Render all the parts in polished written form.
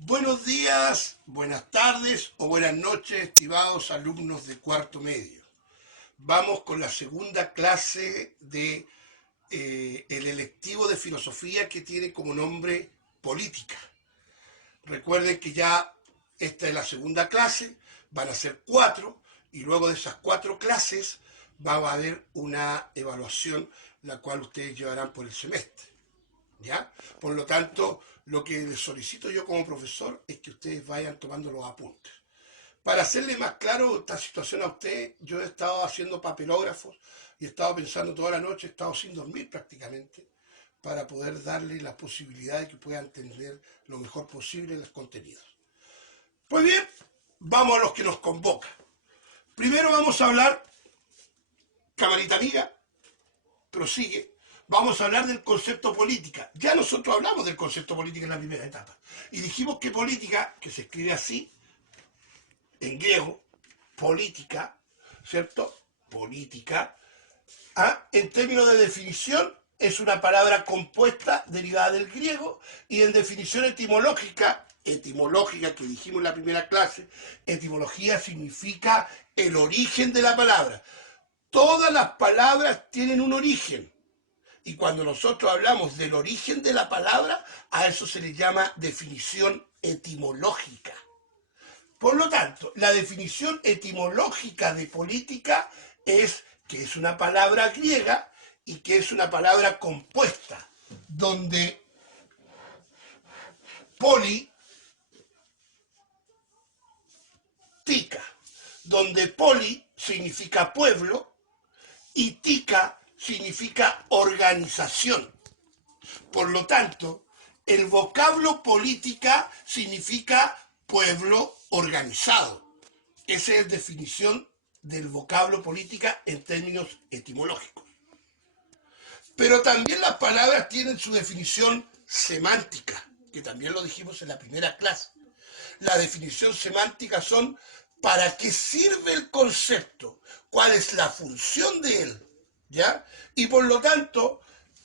Buenos días, buenas tardes o buenas noches, estimados alumnos de cuarto medio. Vamos con la segunda clase de el electivo de filosofía que tiene como nombre política. Recuerden que ya esta es la segunda clase, van a ser 4 y luego de esas 4 clases va a haber una evaluación la cual ustedes llevarán por el semestre. ¿Ya? Por lo tanto, lo que les solicito yo como profesor es que ustedes vayan tomando los apuntes. Para hacerle más claro esta situación a usted, yo he estado haciendo papelógrafos y he estado pensando toda la noche, he estado sin dormir prácticamente, para poder darle la posibilidad de que puedan entender lo mejor posible los contenidos. Pues bien, vamos a los que nos convocan. Primero vamos a hablar, camarita amiga, prosigue, vamos a hablar del concepto política. Ya nosotros hablamos del concepto política en la primera etapa. Y dijimos que política, que se escribe así, en griego, política, ¿cierto? Política, en términos de definición, es una palabra compuesta derivada del griego y en definición etimológica que dijimos en la primera clase, etimología significa el origen de la palabra. Todas las palabras tienen un origen. Y cuando nosotros hablamos del origen de la palabra, a eso se le llama definición etimológica. Por lo tanto, la definición etimológica de política es que es una palabra griega y que es una palabra compuesta, donde poli, tica, donde poli significa pueblo y tica significa organización. Por lo tanto, el vocablo política significa pueblo organizado. Esa es la definición del vocablo política en términos etimológicos. Pero también las palabras tienen su definición semántica, que también lo dijimos en la primera clase. La definición semántica son para qué sirve el concepto, cuál es la función de él, ¿ya? Y por lo tanto,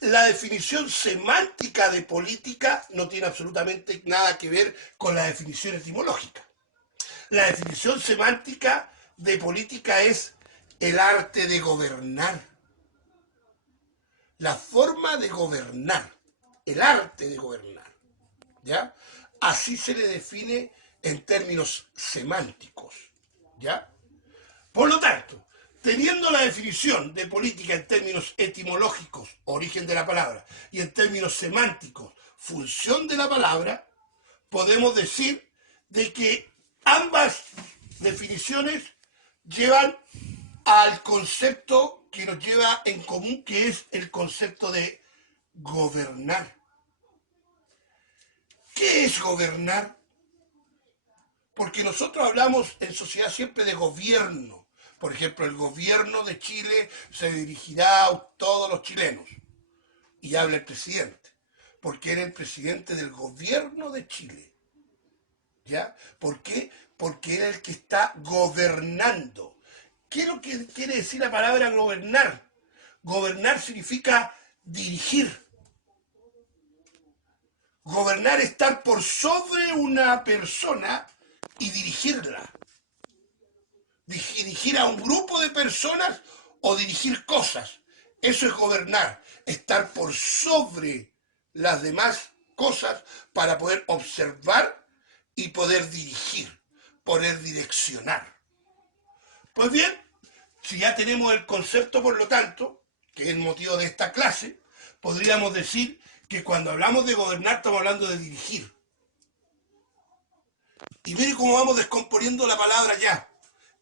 la definición semántica de política no tiene absolutamente nada que ver con la definición etimológica. La definición semántica de política es el arte de gobernar, la forma de gobernar, el arte de gobernar, ¿ya? Así se le define en términos semánticos, ¿ya? Por lo tanto, teniendo la definición de política en términos etimológicos, origen de la palabra, y en términos semánticos, función de la palabra, podemos decir de que ambas definiciones llevan al concepto que nos lleva en común, que es el concepto de gobernar. ¿Qué es gobernar? Porque nosotros hablamos en sociedad siempre de gobierno. Por ejemplo, el gobierno de Chile se dirigirá a todos los chilenos. Y habla el presidente, porque era el presidente del gobierno de Chile. ¿Ya? ¿Por qué? Porque era el que está gobernando. ¿Qué es lo que quiere decir la palabra gobernar? Gobernar significa dirigir. Gobernar es estar por sobre una persona y dirigirla. Dirigir a un grupo de personas o dirigir cosas. Eso es gobernar, estar por sobre las demás cosas para poder observar y poder dirigir, poder direccionar. Pues bien, si ya tenemos el concepto, por lo tanto, que es el motivo de esta clase, podríamos decir que cuando hablamos de gobernar estamos hablando de dirigir. Y mire cómo vamos descomponiendo la palabra ya.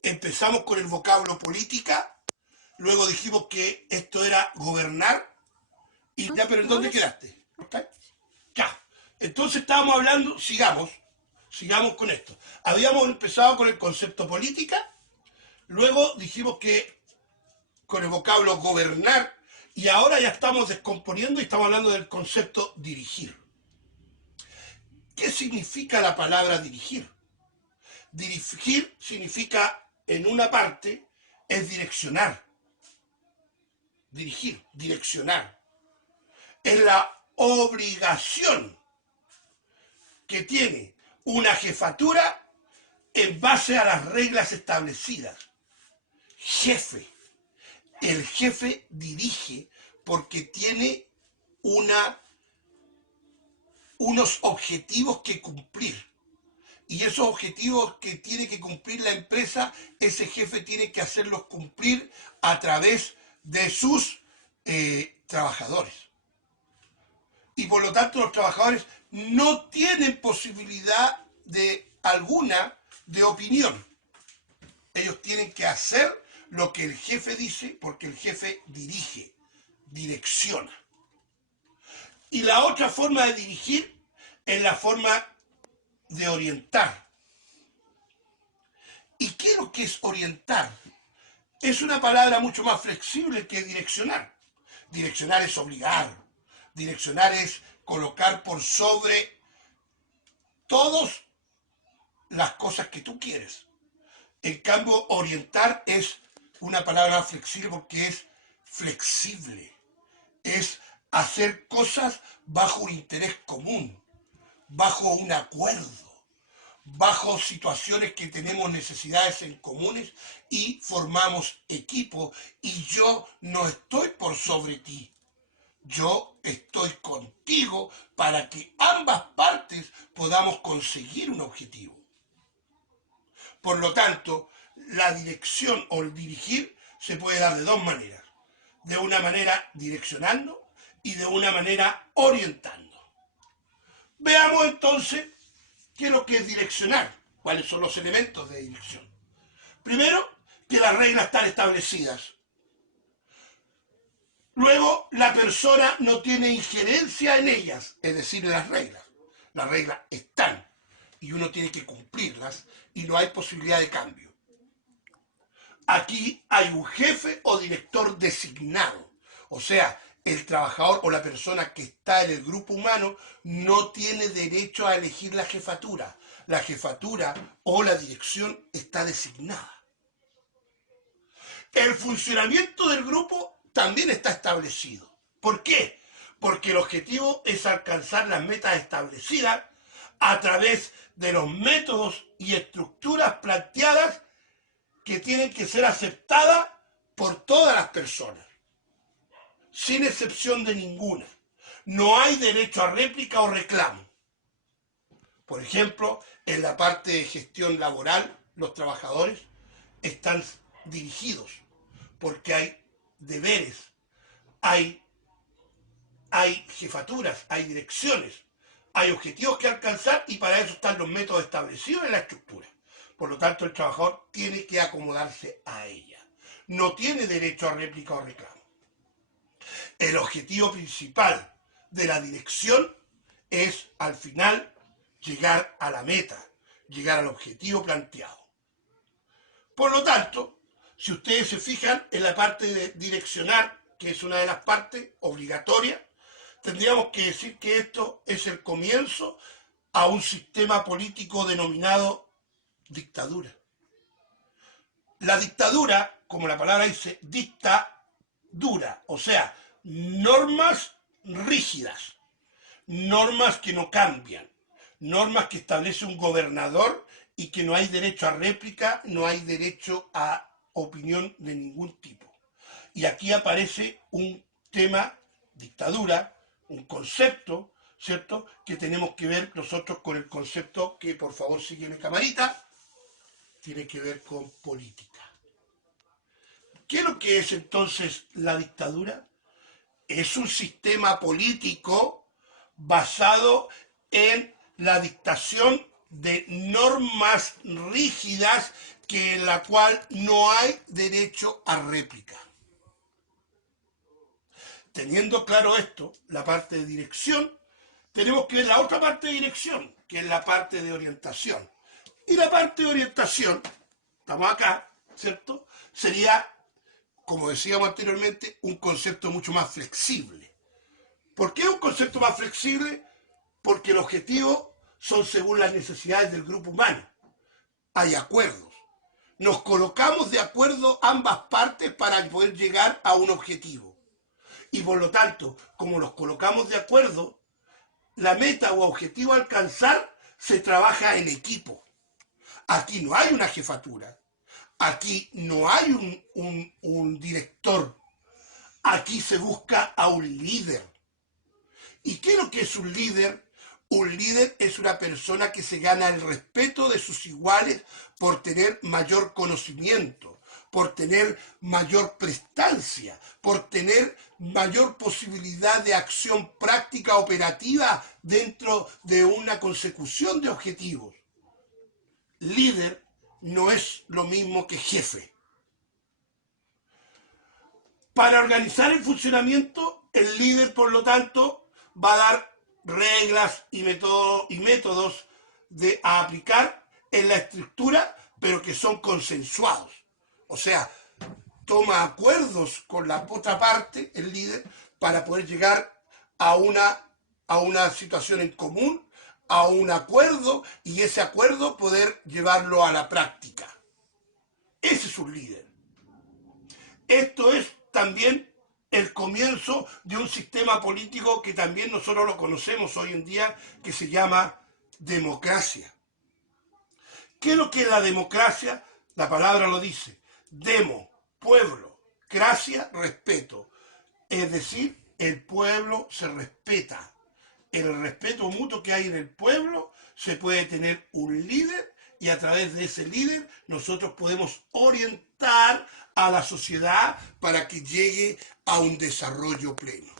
Empezamos con el vocablo política, luego dijimos que esto era gobernar, y ya, pero ¿en dónde quedaste? ¿Okay? Ya. Entonces estábamos hablando, sigamos con esto. Habíamos empezado con el concepto política, luego dijimos que con el vocablo gobernar, y ahora ya estamos descomponiendo y estamos hablando del concepto dirigir. ¿Qué significa la palabra dirigir? Dirigir significa, en una parte, es direccionar. Dirigir, direccionar. Es la obligación que tiene una jefatura en base a las reglas establecidas. Jefe. El jefe dirige porque tiene unos objetivos que cumplir. Y esos objetivos que tiene que cumplir la empresa, ese jefe tiene que hacerlos cumplir a través de sus trabajadores. Y por lo tanto los trabajadores no tienen posibilidad alguna de opinión. Ellos tienen que hacer lo que el jefe dice porque el jefe dirige, direcciona. Y la otra forma de dirigir es la forma de orientar. ¿Y qué es lo que es orientar? Es una palabra mucho más flexible que direccionar. Direccionar es obligar. Direccionar es colocar por sobre todas las cosas que tú quieres. En cambio, orientar es una palabra más flexible porque es flexible. Es hacer cosas bajo un interés común, bajo un acuerdo, bajo situaciones que tenemos necesidades en comunes y formamos equipo. Y yo no estoy por sobre ti. Yo estoy contigo para que ambas partes podamos conseguir un objetivo. Por lo tanto, la dirección o el dirigir se puede dar de dos maneras. De una manera direccionando y de una manera orientando. Veamos entonces qué es lo que es direccionar, cuáles son los elementos de dirección. Primero, que las reglas están establecidas. Luego, la persona no tiene injerencia en ellas, es decir, en las reglas. Las reglas están y uno tiene que cumplirlas y no hay posibilidad de cambio. Aquí hay un jefe o director designado, o sea, el trabajador o la persona que está en el grupo humano no tiene derecho a elegir la jefatura. La jefatura o la dirección está designada. El funcionamiento del grupo también está establecido. ¿Por qué? Porque el objetivo es alcanzar las metas establecidas a través de los métodos y estructuras planteadas que tienen que ser aceptadas por todas las personas, sin excepción de ninguna. No hay derecho a réplica o reclamo. Por ejemplo, en la parte de gestión laboral, los trabajadores están dirigidos porque hay deberes, hay jefaturas, hay direcciones, hay objetivos que alcanzar y para eso están los métodos establecidos en la estructura. Por lo tanto, el trabajador tiene que acomodarse a ella. No tiene derecho a réplica o reclamo. El objetivo principal de la dirección es, al final, llegar a la meta, llegar al objetivo planteado. Por lo tanto, si ustedes se fijan en la parte de direccionar, que es una de las partes obligatorias, tendríamos que decir que esto es el comienzo a un sistema político denominado dictadura. La dictadura, como la palabra dice, dicta dura, o sea, normas rígidas, normas que no cambian, normas que establece un gobernador y que no hay derecho a réplica, no hay derecho a opinión de ningún tipo. Y aquí aparece un tema, dictadura, un concepto, ¿cierto?, que tenemos que ver nosotros con el concepto que, por favor, sígueme camarita, tiene que ver con política. ¿Qué es lo que es entonces la dictadura? Es un sistema político basado en la dictación de normas rígidas en la cual no hay derecho a réplica. Teniendo claro esto, la parte de dirección, tenemos que ver la otra parte de dirección, que es la parte de orientación. Y la parte de orientación, estamos acá, ¿cierto?, sería, como decíamos anteriormente, un concepto mucho más flexible. ¿Por qué un concepto más flexible? Porque el objetivo son según las necesidades del grupo humano. Hay acuerdos. Nos colocamos de acuerdo ambas partes para poder llegar a un objetivo. Y por lo tanto, como nos colocamos de acuerdo, la meta o objetivo a alcanzar se trabaja en equipo. Aquí no hay una jefatura, aquí no hay un director, aquí se busca a un líder. ¿Y qué es lo que es un líder? Un líder es una persona que se gana el respeto de sus iguales por tener mayor conocimiento, por tener mayor prestancia, por tener mayor posibilidad de acción práctica operativa dentro de una consecución de objetivos. Líder no es lo mismo que jefe. Para organizar el funcionamiento, el líder, por lo tanto, va a dar reglas y métodos a aplicar en la estructura, pero que son consensuados. O sea, toma acuerdos con la otra parte, el líder, para poder llegar a una situación en común, a un acuerdo, y ese acuerdo poder llevarlo a la práctica. Ese es un líder. Esto es también el comienzo de un sistema político que también nosotros lo conocemos hoy en día, que se llama democracia. ¿Qué es lo que es la democracia? La palabra lo dice. Demo, pueblo, gracia, respeto. Es decir, el pueblo se respeta. En el respeto mutuo que hay en el pueblo se puede tener un líder y a través de ese líder nosotros podemos orientar a la sociedad para que llegue a un desarrollo pleno.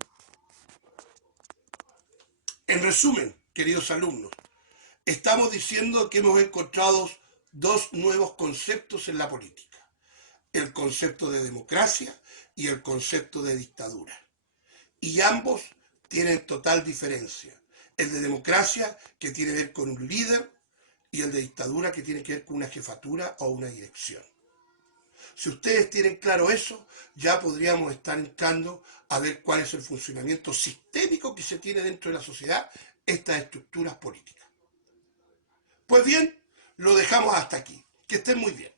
En resumen, queridos alumnos, estamos diciendo que hemos encontrado dos nuevos conceptos en la política: el concepto de democracia y el concepto de dictadura. Y ambos tienen total diferencia. El de democracia, que tiene que ver con un líder, y el de dictadura, que tiene que ver con una jefatura o una dirección. Si ustedes tienen claro eso, ya podríamos estar entrando a ver cuál es el funcionamiento sistémico que se tiene dentro de la sociedad, estas estructuras políticas. Pues bien, lo dejamos hasta aquí. Que estén muy bien.